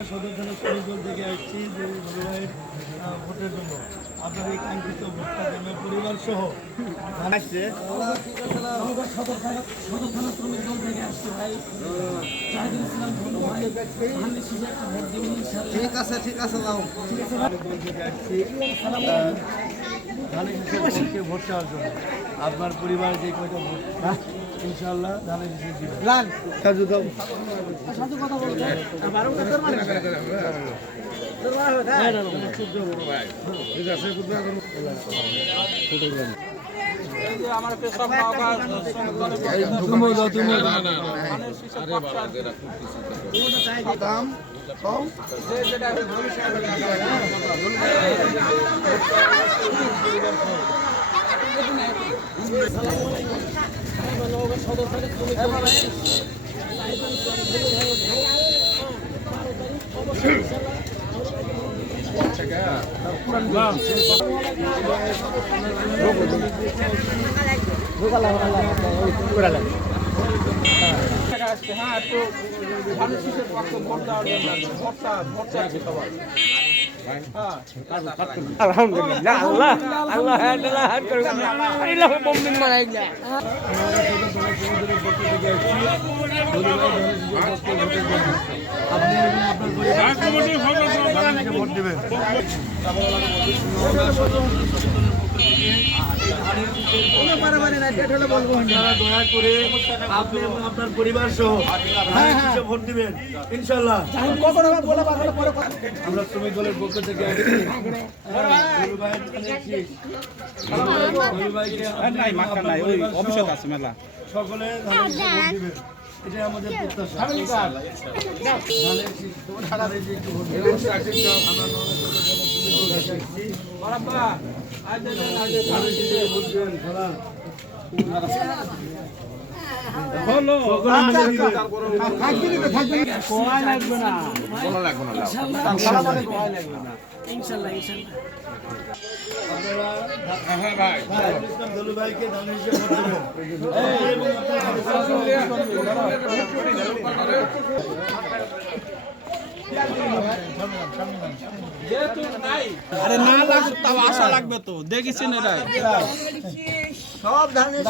সদর থানা শ্রমিকদল থেকে আসছি যে ভাইয়ের ভোটের জন্য আপনার এই কাঙ্ক্ষিত ভোটটা দেবে পরিবার সহ আসছে সদর থানা শ্রমিকদল থেকে আসছে ভাই জাহিদুল ইসলাম ভাই ভোট দেবেন। ঠিক আছে নাও ঠিক আছে থেকে আসছি ধানের ভোট চাওয়ার জন্য আপনার পরিবার যে কয়টা ভোট ইনশাআল্লাহ ধানের শীষে দিবেন। সাজু দাও সাজু কথা বলতে আমার পেশাব নওগাঁ সদর হ্যাঁ একটু ধানের শীষের পক্ষে ভোট দেওয়ার জন্য ভোট চাইছে সবাই। আলহামদুলিল্লাহ আল্লাহ আল্লাহ আল্লাহ মুমিন মারাইলা আপনি ভোট দিবেন। দয়া করে আপনি এবং আপনার পরিবার সহ ভোট দিবেন ইনশাল্লাহ। আমরা শ্রমিক দলের পক্ষ থেকে সকলে ভোট দিবেন, এটাই আমাদের প্রত্যাশা। আরে না লাগবে তাও আশা লাগবে তো দেখেছেন এরা সব ধানের